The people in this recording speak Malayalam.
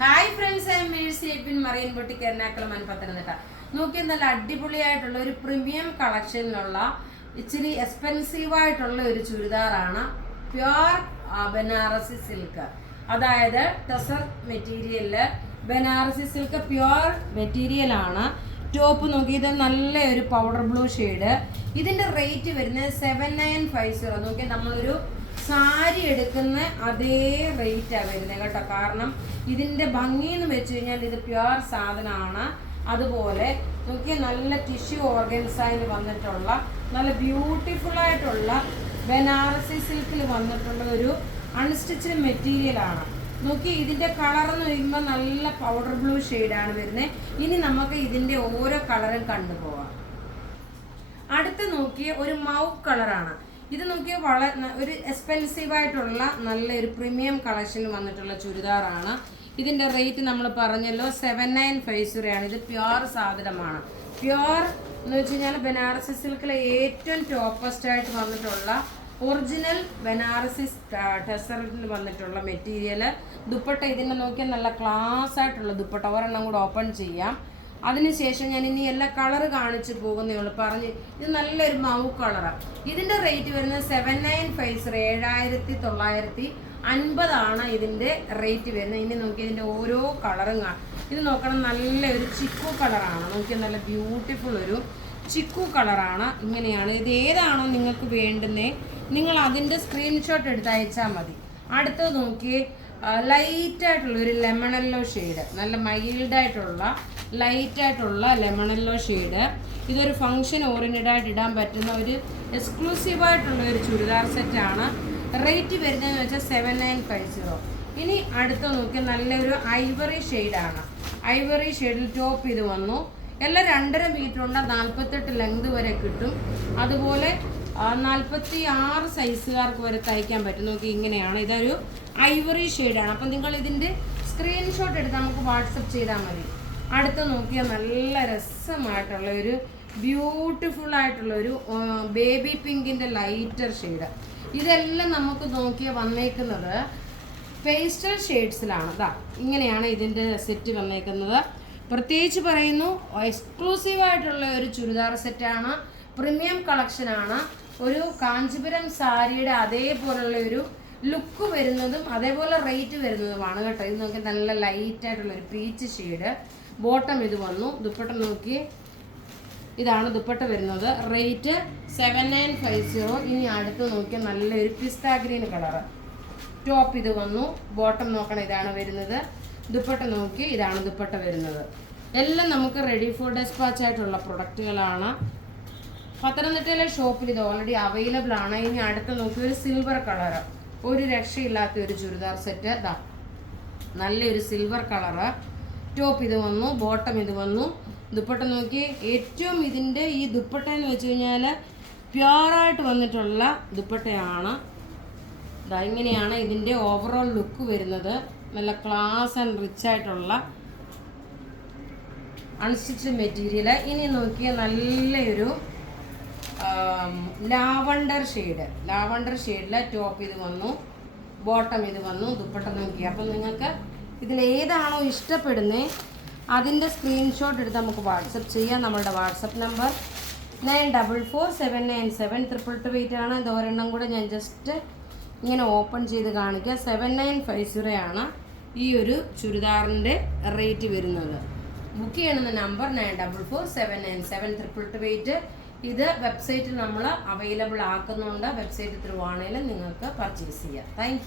Hi friends, I M Mercy Edwin marine boutique Ernakulam Pathanamthitta. നോക്കി നല്ല അടിപൊളിയായിട്ടുള്ള ഒരു പ്രീമിയം കളക്ഷനിലുള്ള ഇച്ചിരി എക്സ്പെൻസീവ് ആയിട്ടുള്ള ഒരു ചുരിദാറാണ്. പ്യുർ ബനാറസി സിൽക്ക്, അതായത് ടെസർ മെറ്റീരിയലില് ബനാറസി സിൽക്ക് പ്യുർ മെറ്റീരിയൽ ആണ്. ടോപ്പ് നോക്കി, ഇത് നല്ല ഒരു പൗഡർ ബ്ലൂ ഷെയ്ഡ്. ഇതിന്റെ റേറ്റ് വരുന്നത് 7950. നോക്കി, നമ്മളൊരു സാരി എടുക്കുന്ന അതേ റേറ്റാണ് വരുന്നത് കേട്ടോ. കാരണം ഇതിൻ്റെ ഭംഗി എന്ന് വെച്ച് കഴിഞ്ഞാൽ ഇത് പ്യുർ സാധനമാണ്. അതുപോലെ നോക്കി, നല്ല ടിഷ്യൂ ഓർഗൻസായിൽ വന്നിട്ടുള്ള നല്ല ബ്യൂട്ടിഫുൾ ആയിട്ടുള്ള ബനാറസി സിൽക്കിൽ വന്നിട്ടുള്ള ഒരു അൺസ്റ്റിച്ച്ഡ് മെറ്റീരിയലാണ്. നോക്കി, ഇതിൻ്റെ കളർ എന്ന് പറയുമ്പോൾ നല്ല പൗഡർ ബ്ലൂ ഷെയ്ഡാണ് വരുന്നത്. ഇനി നമുക്ക് ഇതിൻ്റെ ഓരോ കളറും കണ്ടുപോവാം. അടുത്ത് നോക്കിയ ഒരു മൗ കളറാണ്. ഇത് നോക്കിയാൽ വളരെ ഒരു എക്സ്പെൻസീവ് ആയിട്ടുള്ള നല്ലൊരു പ്രീമിയം കളക്ഷനിൽ വന്നിട്ടുള്ള ചുരിദാറാണ്. ഇതിൻ്റെ റേറ്റ് നമ്മൾ പറഞ്ഞല്ലോ 7950 ആണ്. ഇത് പ്യുർ സാധനമാണ്. പ്യുർ എന്ന് വെച്ച് കഴിഞ്ഞാൽ ബനാറസി സിൽക്കിലെ ഏറ്റവും ടോപ്പസ്റ്റ് ആയിട്ട് വന്നിട്ടുള്ള ഒറിജിനൽ ബനാറസി ടെസറിൽ വന്നിട്ടുള്ള മെറ്റീരിയൽ. ദുപ്പട്ട ഇതിൻ്റെ നോക്കിയാൽ നല്ല ക്ലാസ് ആയിട്ടുള്ള ദുപ്പട്ട. ഒരെണ്ണം കൂടെ ഓപ്പൺ ചെയ്യാം. അതിനുശേഷം ഞാൻ ഇനി എല്ലാ കളർ കാണിച്ചു പോകുന്നേ ഉള്ളൂ. പറഞ്ഞ് ഇത് നല്ലൊരു മൗ കളറാണ്. ഇതിൻ്റെ റേറ്റ് വരുന്നത് 7950, 7950 ഇതിൻ്റെ റേറ്റ് വരുന്നത്. ഇനി നോക്കി ഇതിൻ്റെ ഓരോ കളറും ഇത് നോക്കണം. നല്ലൊരു ചിക്കു കളറാണ്. നോക്കി, നല്ല ബ്യൂട്ടിഫുൾ ഒരു ചിക്കു കളറാണ്. ഇങ്ങനെയാണ്. ഇത് ഏതാണോ നിങ്ങൾക്ക് വേണ്ടുന്നത് നിങ്ങൾ അതിൻ്റെ സ്ക്രീൻഷോട്ട് എടുത്ത് അയച്ചാൽ മതി. അടുത്തത് നോക്കി, ലൈറ്റായിട്ടുള്ള ഒരു ലെമണല്ലോ ഷെയ്ഡ്, നല്ല മൈൽഡായിട്ടുള്ള ലൈറ്റായിട്ടുള്ള ലെമണല്ലോ ഷെയ്ഡ്. ഇതൊരു ഫങ്ഷൻ ഓറിയൻറ്റഡ് ആയിട്ട് ഇടാൻ പറ്റുന്ന ഒരു എക്സ്ക്ലൂസീവായിട്ടുള്ള ഒരു ചുരിദാർ സെറ്റാണ്. റേറ്റ് വരുന്നതെന്ന് വെച്ചാൽ 7950. ഇനി അടുത്ത നോക്കി, നല്ലൊരു ഐവറി ഷെയ്ഡാണ്. ഐവറി ഷെയ്ഡിൽ ടോപ്പ് ഇത് വന്നു. എല്ലാം 2.5 മീറ്റർ ഉണ്ട്. 48 ലെങ്ത് വരെ കിട്ടും. അതുപോലെ 46 സൈസുകാർക്ക് വരെ തയ്ക്കാൻ പറ്റും. നോക്കി, ഇങ്ങനെയാണ്. ഇതൊരു ഐവറി ഷെയ്ഡാണ്. അപ്പം നിങ്ങൾ ഇതിൻ്റെ സ്ക്രീൻഷോട്ട് എടുത്ത് നമുക്ക് വാട്സപ്പ് ചെയ്താൽ മതി. അടുത്ത് നോക്കിയാൽ നല്ല രസമായിട്ടുള്ള ഒരു ബ്യൂട്ടിഫുൾ ആയിട്ടുള്ള ഒരു ബേബി പിങ്കിൻ്റെ ലൈറ്റർ ഷെയ്ഡ്. ഇതെല്ലാം നമുക്ക് നോക്കിയാൽ വന്നേക്കുന്നത് പേസ്റ്റൽ ഷെയ്ഡ്സിലാണ്. ഇതാ ഇങ്ങനെയാണ് ഇതിൻ്റെ സെറ്റ് വന്നേക്കുന്നത്. പ്രത്യേകിച്ച് പറയുന്നു, എക്സ്ക്ലൂസീവായിട്ടുള്ള ഒരു ചുരിദാർ സെറ്റാണ്. പ്രീമിയം കളക്ഷനാണ്. ഒരു കാഞ്ചീപുരം സാരിയുടെ അതേപോലുള്ള ഒരു ലുക്ക് വരുന്നതും അതേപോലെ റേറ്റ് വരുന്നതുമാണ് കേട്ടോ. ഇത് നോക്കി, നല്ല ലൈറ്റായിട്ടുള്ള ഒരു പീച്ച് ഷെയ്ഡ്. ബോട്ടം ഇത് വന്നു. ദുപ്പട്ട നോക്കി, ഇതാണ് ദുപ്പട്ട വരുന്നത്. റേറ്റ് 7950. ഇനി അടുത്ത് നോക്കിയാൽ നല്ലൊരു പിസ്ത ഗ്രീൻ കളറ്. ടോപ്പ് ഇത് വന്നു. ബോട്ടം നോക്കണം, ഇതാണ് വരുന്നത്. ദുപ്പട്ട നോക്കി, ഇതാണ് ദുപ്പട്ട വരുന്നത്. എല്ലാം നമുക്ക് റെഡി ഫോർ ഡെസ്പാച്ച് ആയിട്ടുള്ള പ്രൊഡക്റ്റുകളാണ്. പത്തനംതിട്ടയിലെ ഷോപ്പിൽ ഇത് ഓൾറെഡി അവൈലബിൾ ആണ്. ഇനി അടുത്ത് നോക്കി, ഒരു സിൽവർ കളറ്, ഒരു രക്ഷയില്ലാത്ത ഒരു ചുരിദാർ സെറ്റ്. ഇതാ നല്ലൊരു സിൽവർ കളറ്. ടോപ്പ് ഇത് വന്നു. ബോട്ടം ഇത് വന്നു. ദുപ്പട്ട നോക്കി, ഏറ്റവും ഇതിൻ്റെ ഈ ദുപ്പട്ട എന്ന് വെച്ച് കഴിഞ്ഞാൽ പ്യുവറായിട്ട് വന്നിട്ടുള്ള ദുപ്പട്ടയാണ്. ഇതാ ഇങ്ങനെയാണ് ഇതിൻ്റെ ഓവറോൾ ലുക്ക് വരുന്നത്. നല്ല ക്ലാസ് ആൻഡ് റിച്ച് ആയിട്ടുള്ള അൺസ്റ്റിച്ച്ഡ് മെറ്റീരിയൽ. ഇനി നോക്കിയാൽ നല്ലൊരു ലാവണ്ടർ ഷെയ്ഡിൽ ടോപ്പ് ഇത് വന്നു. ബോട്ടം ഇത് വന്നു. ദുപ്പട്ട നോക്കി. അപ്പം നിങ്ങൾക്ക് ഇതിലേതാണോ ഇഷ്ടപ്പെടുന്നത് അതിൻ്റെ സ്ക്രീൻഷോട്ട് എടുത്ത് നമുക്ക് വാട്സപ്പ് ചെയ്യാം. നമ്മളുടെ വാട്സപ്പ് നമ്പർ 9447972228 ആണ്. ഇത് ഒരെണ്ണം കൂടെ ഞാൻ ജസ്റ്റ് ഇങ്ങനെ ഓപ്പൺ ചെയ്ത് കാണിക്കുക. 7950 ആണ് ഈ ഒരു ചുരിദാറിൻ്റെ റേറ്റ് വരുന്നത്. ബുക്ക് ചെയ്യണമെന്ന നമ്പർ 9447972228. ഇത് വെബ്സൈറ്റിൽ നമ്മൾ അവൈലബിൾ ആക്കുന്നുണ്ട്. വെബ്സൈറ്റ് ത്രൂ ആണെങ്കിലും നിങ്ങൾക്ക് പർച്ചേസ് ചെയ്യാം. താങ്ക്